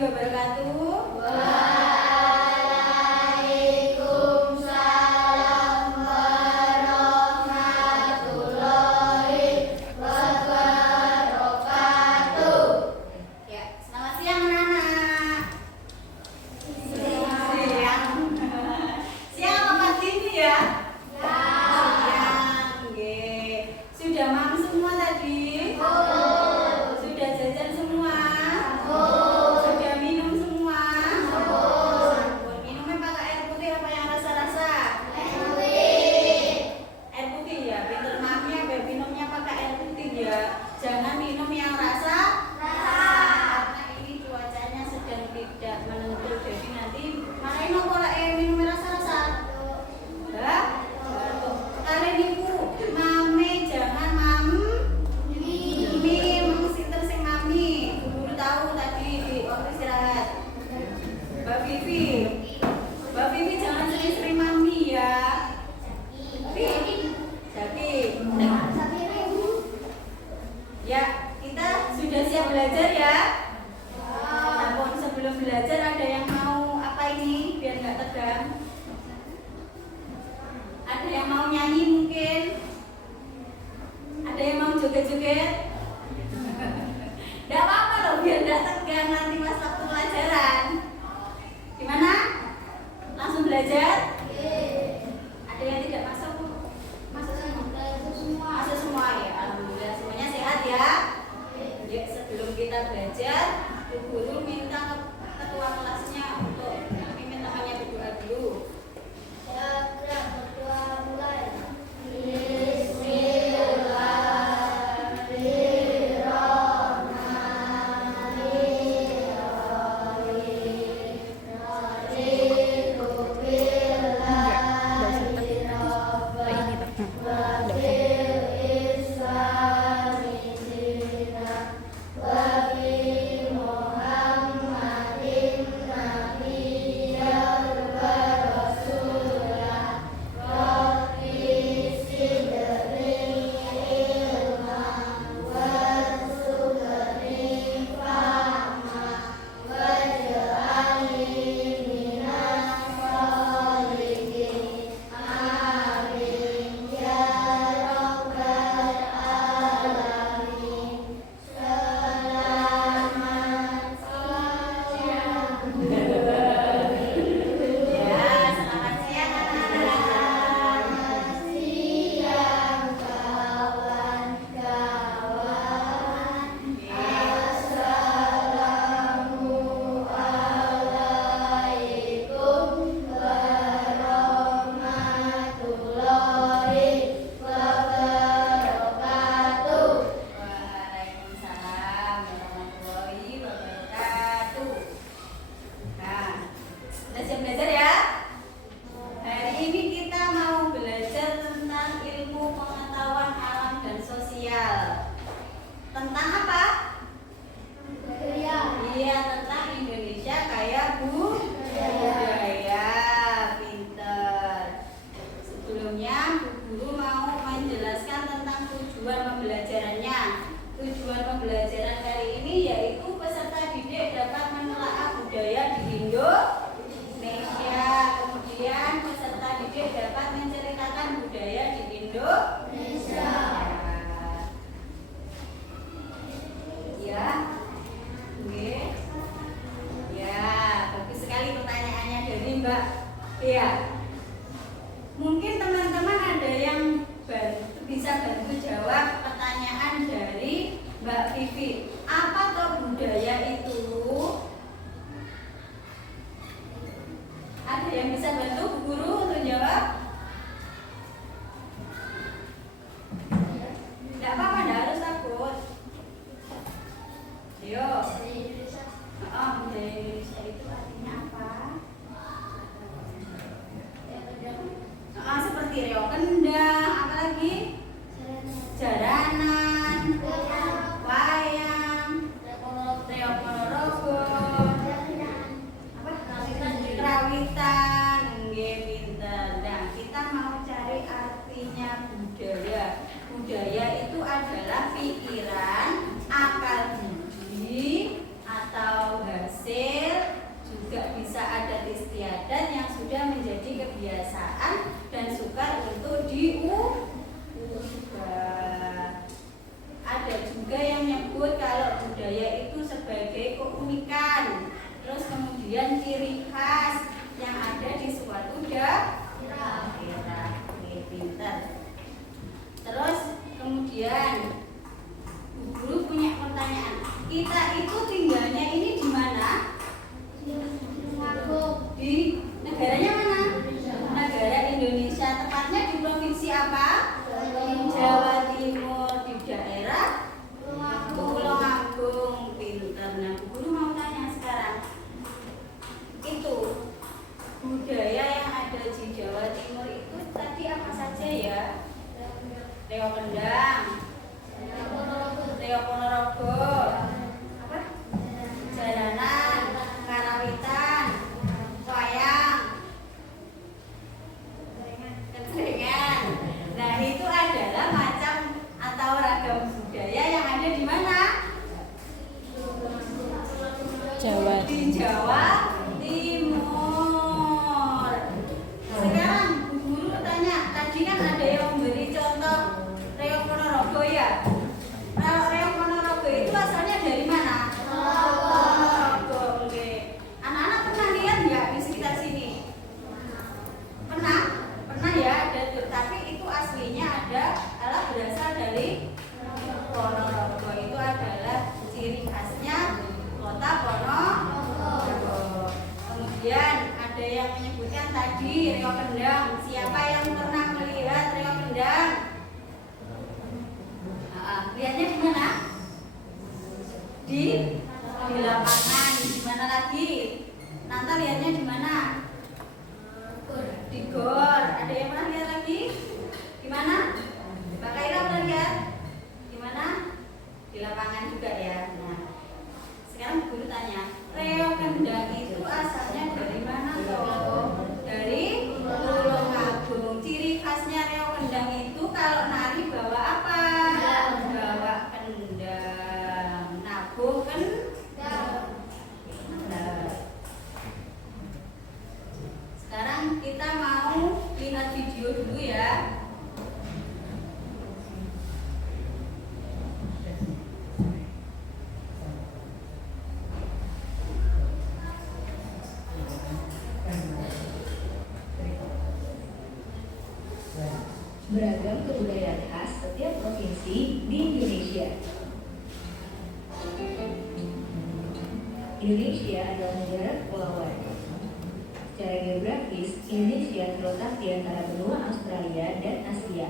wabarakatuh. Waalaikumsalam warahmatullahi wabarakatuh. Ya, selamat siang anak-anak. Siang. Siang apa pagi ini ya? Siang. Nggih. Sudah makan semua tadi? Sudah jajan semua? Sudah minum semua? Sampun. Minumnya pakai air putih apa yang rasa-rasa? Air putih ya. Pinter mamnya biar minumnya pakai air putih ya. Jangan minum yang rasa karena ini cuacanya sedang tidak menentu. Jadi nanti marahin apa lah minum rasa-rasa. Hah? Batuk. Kalian ibu, mame jangan mami sinter sing mami. Guru tahu tadi di waktu istirahat. Mbak Vivi jangan sering-sering mami ya. Jadi, ya kita sudah siap belajar ya. Namun sebelum belajar ada yang mau apa ini biar nggak tegang? Ada yang mau nyanyi mungkin? Ada yang mau joget-joget? Nggak apa-apa loh biar nggak tegang nanti pas waktu pelajaran. Gimana? Langsung belajar? Ada yang tidak masuk? Masuk semua? Masuk semua ya. Alhamdulillah semuanya sehat ya. Ya, sebelum kita belajar, Bu Guru minta ketua kelasnya untuk mimpin temannya berdoa dulu. Waalaikumsalam warahmatullahi wabarakatuh. Nah, kita siap belajar ya. Hari ini kita mau belajar tentang ilmu pengetahuan alam dan sosial. Tentang apa? Iya, tentang Indonesia kaya budaya. Pinter. Sebelumnya Bu Guru mau menjelaskan tentang tujuan pembelajarannya. Tujuan pembelajaran kali ini yaitu peserta didik dapat menelaah budaya di Indonesia. Kemudian peserta didik dapat menceritakan budaya di Indonesia. Ya. Oke. Ya, bagus sekali pertanyaannya dari Mbak. Iya. Mungkin teman-teman ada yang bisa bantu jawab pertanyaan dari Mbak Vivi. Apa toh budaya itu? Ada yang bisa bantu Bu Guru untuk jawab? Tidak apa-apa, tidak harus takut. Ayo. Budaya Indonesia itu artinya apa? Seperti reok kendang, apa lagi? Jaranan, wayang, reok ponorogo, kerawitan, nggih pinter. Nah, kita mau cari artinya budaya. Budaya itu adalah pikiran, akal budi atau hasil itu tinggalnya ini di mana? Di negaranya mana? Negara Indonesia. Tepatnya di provinsi apa? Jawa Timur, di daerah Tulungagung. Pinter. Nah, Bu Guru mau tanya sekarang, itu budaya yang ada di Jawa Timur itu tadi apa saja ya? Reok Kendang, Reok Ponorogo, apa? Jaranan, Karawitan, wayang, kencengan. Nah, itu adalah macam atau ragam budaya yang ada di mana? Jawa. Di Jawa Timur. Sekarang Bu Guru tanya, tadi kan ada yang memberi contoh Reok Ponorogo ya. Kalau Reok Ponorogo itu asalnya dari mana? Ponorogo. Oke. Anak-anak pernah lihat nggak di sekitar sini? Pernah? Pernah ya, ada tuh. Tapi itu aslinya adalah berasal dari Ponorogo. Itu adalah ciri khasnya kota Ponorogo. Kemudian ada yang menyebutkan tadi Reok Kendang. Siapa yang pernah melihat Reok Kendang? Lihatnya di mana? Di lapangan. Di mana lagi? Nanti lihatnya di mana? Di gor. Ada yang pernah lihat lagi? Di mana? Mbak Kaira pernah lihat? Di mana? Di lapangan juga ya. Nah, sekarang Guru tanya, Reok Kendang itu asalnya dari mana toh? Dari Tulungagung. Ciri khasnya Reok Kendang itu kalau nari bawa apa? Bawa kendang. Nabuh kendang. Sekarang kita mau lihat video dulu ya. Beragam kebudayaan khas setiap provinsi di Indonesia. Indonesia adalah negara kepulauan. Secara geografis, Indonesia terletak di antara benua Australia dan Asia,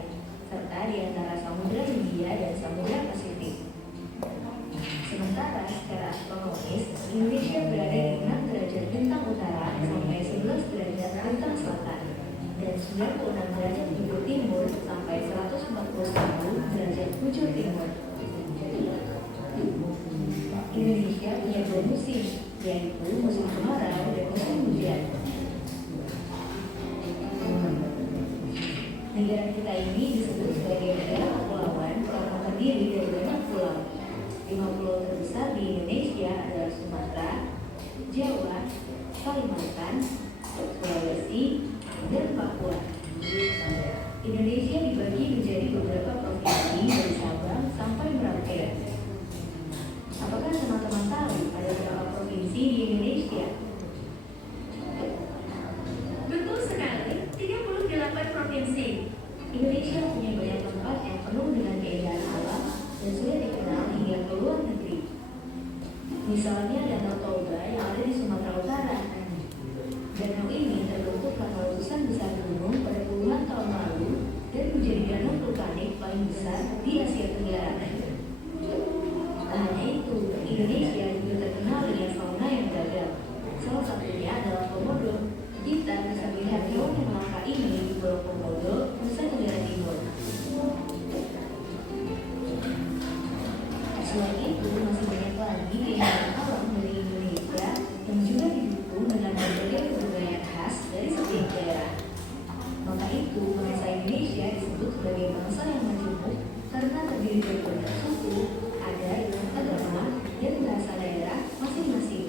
serta di antara Samudra Hindia dan Samudra Pasifik. Sementara secara astronomis, Indonesia berada di 6 derajat bintang utara sampai 11 derajat bintang selatan, dan 96 derajat bujur timur sampai 141 derajat bujur timur. Indonesia punya 2 musim, yaitu musim kemarau dan musim hujan. Negara kita ini disebut sebagai negara kepulauan karena terdiri dari banyak pulau. 5 pulau terbesar di Indonesia adalah Sumatera, Jawa, Kalimantan, Sulawesi, dan Papua. Indonesia dibagi menjadi beberapa provinsi dari Sabang sampai Merauke. Apakah teman-teman tahu ada berapa provinsi di Indonesia? Betul sekali, 38 provinsi. Indonesia punya banyak tempat yang penuh dengan keindahan alam dan sudah dikenal hingga ke luar negeri. Misalnya Danau Toba yang ada di Sumatera Utara. Danau ini terbentuk karena letusan besar gunung pada puluhan tahun lalu dan menjadi danau vulkanik paling besar di Asia Tenggara. Tak hanya itu, Indonesia juga terkenal dengan fauna yang beragam. Salah satunya adalah komodo. Kita bisa melihat hewan yang langka ini di Pulau Komodo, Nusa Tenggara Timur. Selain itu, masih banyak lagi keindahan alam dari Indonesia yang juga didukung dengan berbagai kebudayaan khas dari setiap daerah. Maka itu, bangsa Indonesia disebut sebagai bangsa yang majemuk karena terdiri dari banyak suku, adat, agama, dan bahasa daerah masing-masing.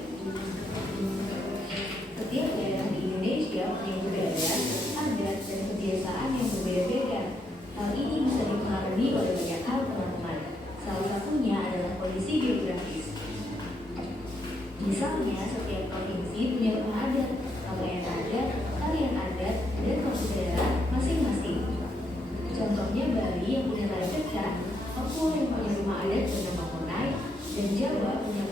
Setiap daerah di Indonesia punya budaya, adat, dan kebiasaan yang berbeda-beda. Hal ini bisa dipengaruhi oleh banyak hal, teman-teman. Salah satunya adalah kondisi geografis. Misalnya, setiap provinsi punya rumah adat, pakaian adat, tarian adat, dan kode daerah masing-masing. Contohnya Bali yang punya tari pecah, Papua yang punya rumah adat bernama Monai, dan Jawa punya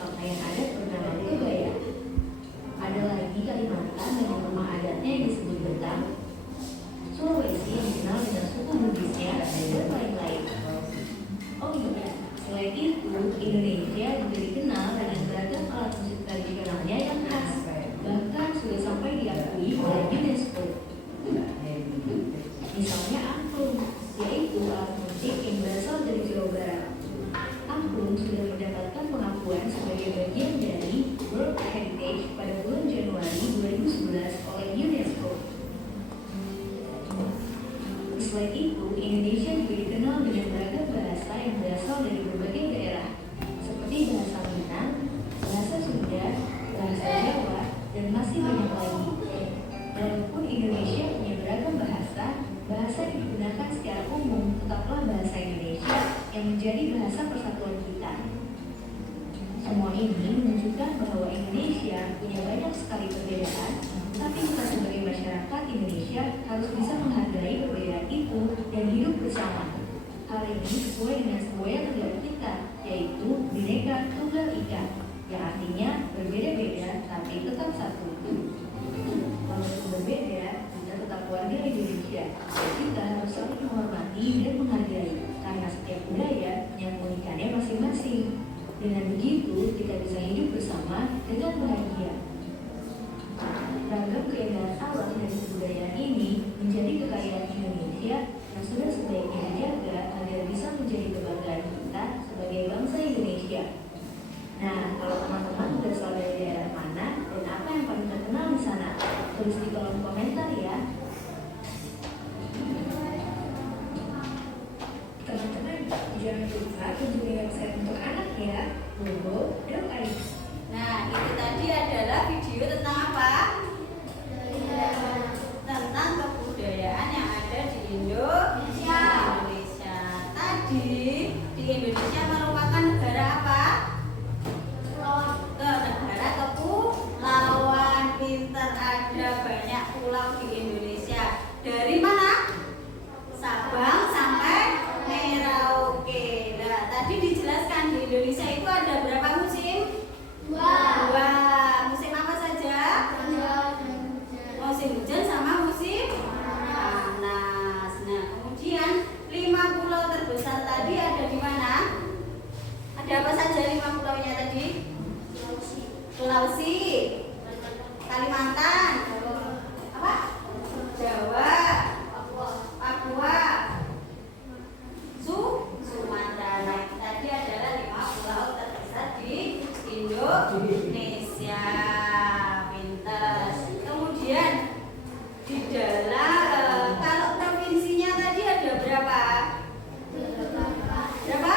World Heritage pada bulan Januari 2011 oleh UNESCO. Selain itu, Indonesia juga dikenal dengan beragam bahasa yang berasal dari berbagai daerah, seperti bahasa Minang, bahasa Sunda, bahasa Jawa, dan masih banyak lagi. Walaupun Indonesia punya beragam bahasa, bahasa yang digunakan secara umum tetaplah bahasa Indonesia yang menjadi bahasa persatuan kita. Semua ini menunjukkan bahwa Indonesia punya banyak sekali perbedaan, tapi kita sebagai masyarakat Indonesia harus bisa menghargai perbedaan itu dan hidup bersama. Hal ini sesuai dengan semboyan negara kita, yaitu Bhinneka Tunggal Ika, yang artinya berbeda-beda tapi tetap satu. Walaupun berbeda, kita tetap warga Indonesia. Kita harus saling menghormati dan menghargai, karena setiap budaya punya keunikannya masing-masing. Dengan begitu, kita bisa hidup bersama dengan bahagia. Ragam keindahan alam dan kebudayaan ini menjadi kekayaan Indonesia yang sudah sebaiknya dijaga agar bisa menjadi kebanggaan kita sebagai bangsa Indonesia. Nah, kalau teman-teman berasal dari daerah mana dan apa yang paling terkenal di sana, tulis di kolom komentar ya. Teman-teman, jangan lupa kunjungi website untuk anak ya, bobo.id. Nah, itu tadi adalah video tentang apa? Tentang kebudayaan yang ada di Indonesia. Tadi di Indonesia merupakan negara apa? Negara kepulauan. Pinter, ada banyak pulau di Indonesia. Dari mana? Sabang sampai Merauke. Nah, tadi dijelaskan di Indonesia itu ada berapa musim? Dua. Musim apa saja? Musim hujan sama musim panas. Nah, kemudian 5 pulau terbesar tadi ada di mana? Ada apa saja 5 pulaunya tadi? Sulawesi, Kalimantan, apa? Jawa, Papua, Sumatera. Nah, tadi adalah 5 pulau terbesar di Indonesia. Pinter. Kemudian di dalam kalau provinsinya tadi ada berapa? Berapa?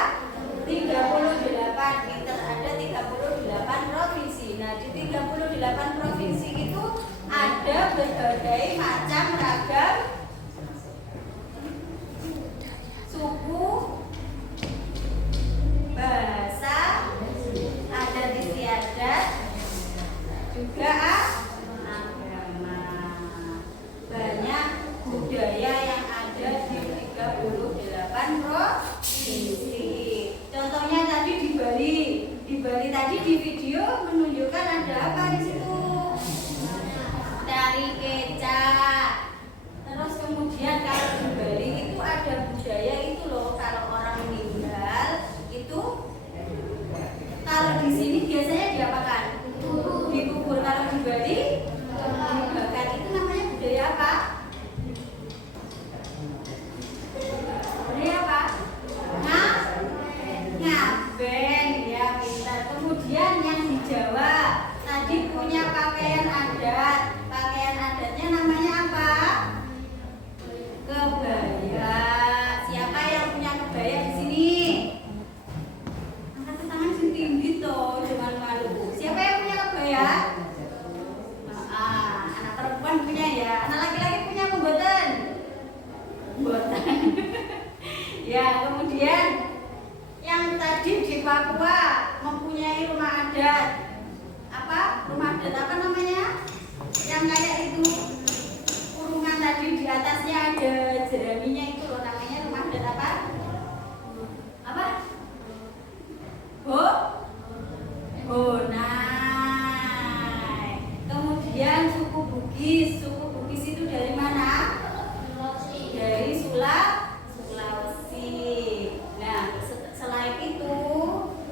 38. Pinter, ada 38 provinsi. Nah, di 38 provinsi itu ada berbagai macam ragam suku, bahasa, adat istiadat, juga agama. Banyak budaya yang ada di 38 provinsi. Contohnya tadi di Bali. Di Bali tadi di video menunjukkan ada apa di situ? Tari kecak. Terus kemudian kalau di Bali itu ada budaya itu loh, kalau orang meninggal itu kalau di sini biasanya diapakan? Dikubur. Kalau di Bali dibakar. Itu namanya budaya apa? Budaya apa? Ngaben ya, pintar. Kemudian yang di Jawa tadi punya pakaian adat. Pakaian adatnya namanya apa? Kebaya. Siapa yang punya kebaya di sini? Angkat tangan sing tinggi toh, jangan malu. Siapa yang punya kebaya? Anak perempuan punya ya. Anak laki-laki punya pemboten? Pemboten. Ya, kemudian yang tadi di Papua mempunyai rumah adat. Apa? Rumah adat apa namanya? Yang kayak itu kurungan tadi di atasnya ada jeraminya itu loh, namanya rumah adat apa? Apa? Honai. Kemudian suku Bugis. Suku Bugis itu dari mana? Dari Sulawesi. Nah, selain itu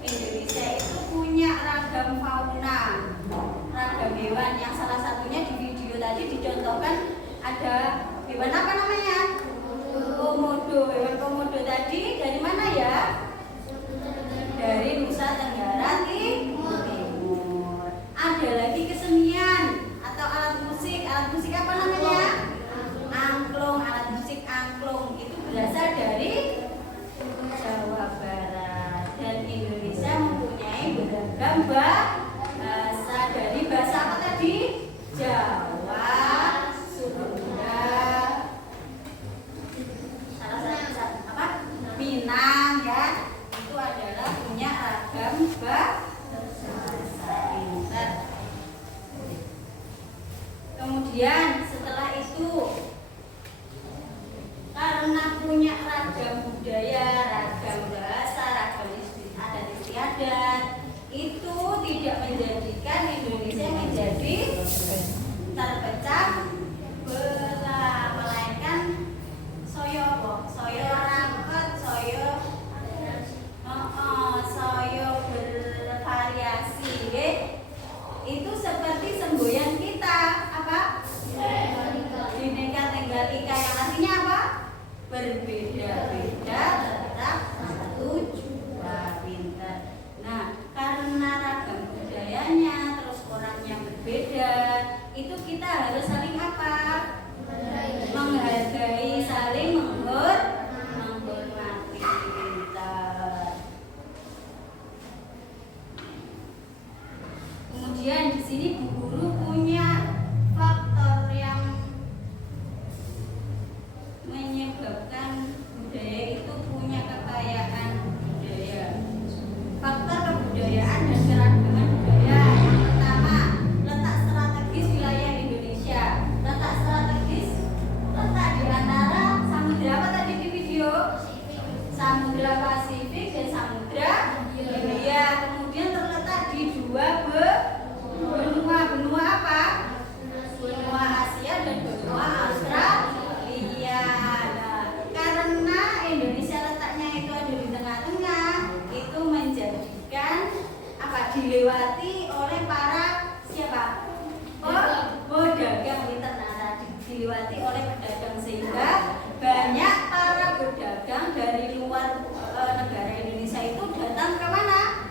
Indonesia itu punya ragam fauna, ragam hewan yang salah satunya di video tadi dicontohkan ada hewan apa namanya? Komodo. Hewan komodo tadi dari mana ya? Dari Nusa Tenggara Timur. bahasa. Dari bahasa apa tadi? Jawa, Sunda, Minang ya. Itu adalah punya ragam bahasa. Pinter. Kemudian setelah itu, karena punya ragam budaya, ragam bahasa, ragam adat istiadat, itu tidak menjadikan Indonesia menjadi terpecah belah, melainkan soyo apa? Soyo rangkot, soyo soyo bervariasi, nggih. Itu seperti semboyan kita apa? Bineka Tunggal Ika, yang artinya apa? Berbeda-beda tetap satu jua. Pinter. Nah, karena ragam budayanya, terus orangnya berbeda, itu kita harus saling apa? Menghargai, saling menghormati. Pinter. Kemudian di sini Bu Guru punya faktor yang menyebabkan budaya itu punya kekayaan budaya. Faktor kebudayaan dan keragaman budaya. Yang pertama, letak strategis wilayah Indonesia. Letak strategis letak di antara samudra apa tadi di video? Samudra Pasifik dan Samudra Hindia. Kemudian terletak di dua benua apa? Benua Asia dan benua Australia. Nah, karena Indonesia letaknya itu ada di tengah-tengah, itu menjadikan apa? Dilewati oleh para siapa? Pedagang internasional, dilewati oleh pedagang, sehingga banyak para pedagang dari luar negara Indonesia itu datang ke mana?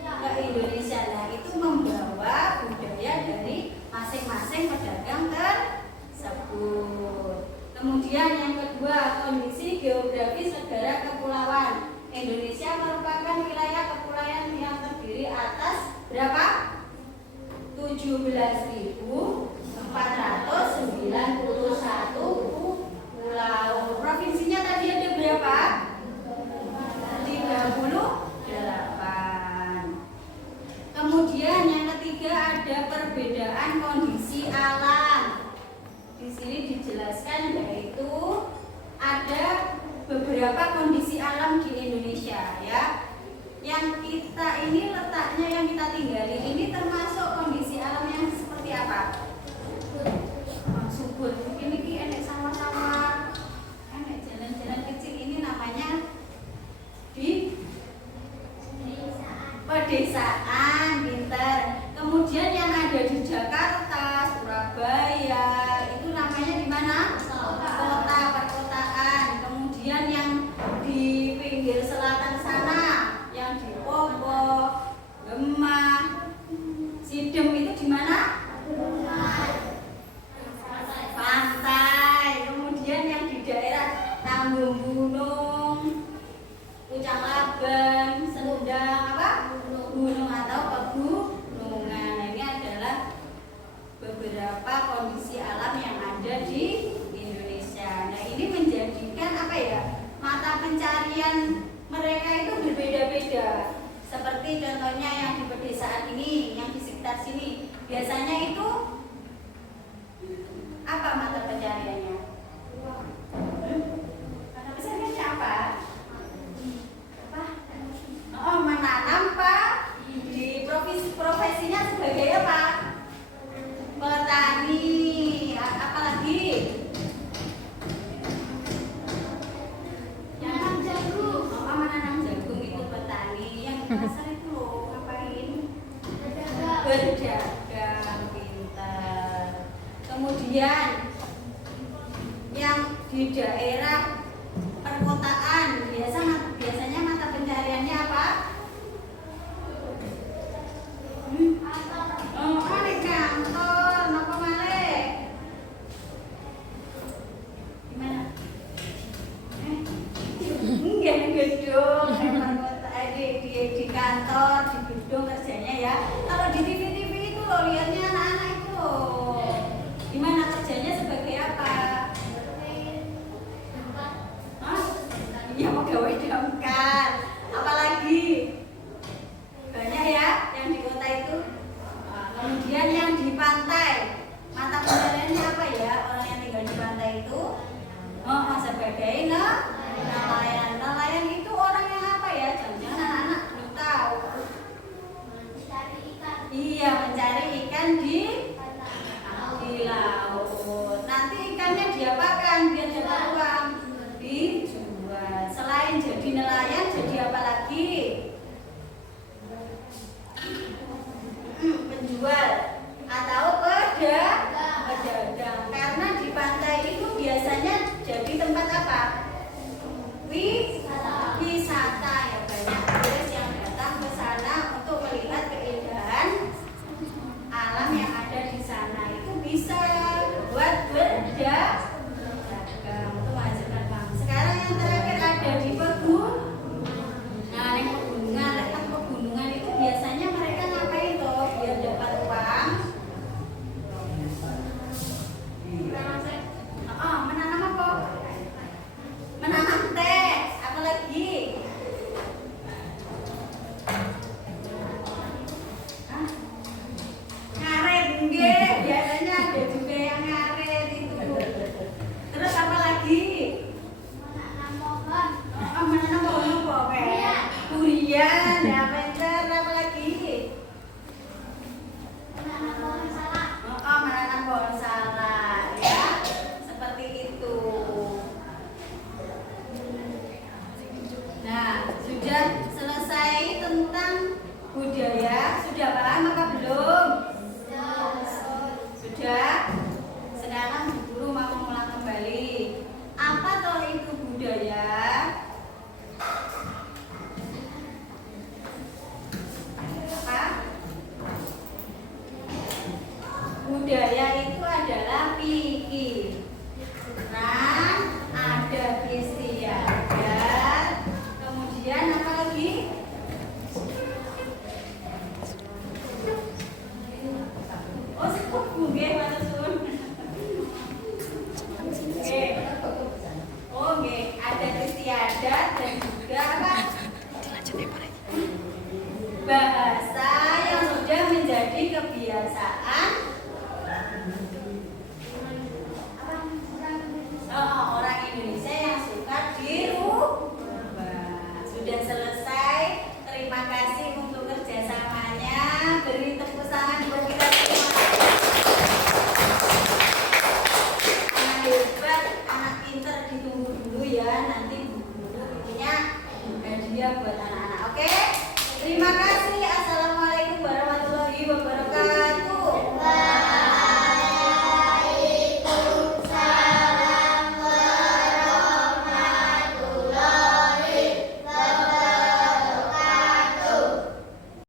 Ke Indonesia. Nah, itu membawa budaya dari masing-masing pedagang tersebut. Kemudian yang kedua, kondisi geografis negara kepulauan. Indonesia merupakan wilayah kepulauan yang terdiri atas berapa? 17.491 pulau. Provinsinya tadi ada berapa? 38. Kemudian yang ketiga ada perbedaan kondisi alam. Di sini dijelaskan yaitu ada beberapa kondisi alam di Indonesia ya. Yang kita ini letaknya, yang kita tinggali ini termasuk kondisi alam yang seperti apa? Subur. Mungkin ini enek sawah-sawah, enek jalan-jalan kecil, ini namanya di pedesaan. Pinter. Kemudian yang ada di Jakarta, Surabaya, itu namanya di mana? Kota, perkotaan. Kemudian yang di pinggir selatan sana, yang di Popo, Gemah, Sidem, itu di mana? Pantai. Kemudian yang di daerah Tanggung Gunung, Pucang Labang, Sendang apa? Gunung atau pegunungan. Nah, ini adalah beberapa kondisi alam yang ada di Indonesia. Nah, ini menjadikan apa ya? Mata pencarian mereka itu berbeda-beda. Seperti contohnya yang di pedesaan ini, yang di sekitar sini, biasanya itu apa mata pencariannya? Mata pencariannya apa? Oh, menanam Pak. Di profesinya sebagai apa? Petani. Apalagi? Menanam jagung. Oh, menanam jagung itu petani. Yang di pasar itu loh, ngapain? Berdagang. Pintar. Kemudian yang di daerah perkotaan biasanya mata pencariannya apa? Oh, di kantor, napa malih? Gimana? Enggak gedung, di kantor, di gedung kerjanya ya. lihatnya anak-anak itu. Gimana kerjanya sebagai apa? Hah? Iya, pegawai damkar. Apalagi? Banyak ya yang di kota itu. Kemudian yang di pantai, mata pencariannya apa ya orang yang tinggal di pantai itu? Sebagai nelayan. Nelayan itu orang yang apa ya? Jangan anak-anak belum tahu. Iya, mencari ikan di laut. Nanti ikannya diapakan biar dapat uang? Dijual. Selain jadi nelayan, jadi apa lagi? Penjual atau pedagang. Karena di pantai itu biasanya jadi tempat apa? Wisata ya, banyak turis yang datang ke sana untuk melihat keindahan alam yang ada di sana. Itu bisa buat berdagang untuk menghasilkan uang. Sekarang yang terakhir ada di Nah, yang pegunungan itu biasanya mereka ngapain toh biar dapat uang? Menanam apa? Menanam teh. Apa lagi? Ngaret, nggih. Biasanya ada juga yang ngaret itu. Terus apa lagi? Menanam pohon apa? Durian, ya pinter. Apa lagi? Menanam pohon salak, ya. Seperti itu. Nah, sudah selesai tentang budaya. Sudah paham apa belum? Sudah. Sekarang guru mau mengulang kembali. Apa toh itu budaya? Apa? Budaya itu adalah pikiran, adat istiadat, kemudian apa lagi? Oh, sepupu nggih, matur suwun. Nggih. Oh, nggih, adat istiadat dan juga apa? Bahasa yang sudah menjadi kebiasaan orang Indonesia yang suka dirubah. Sudah selesai.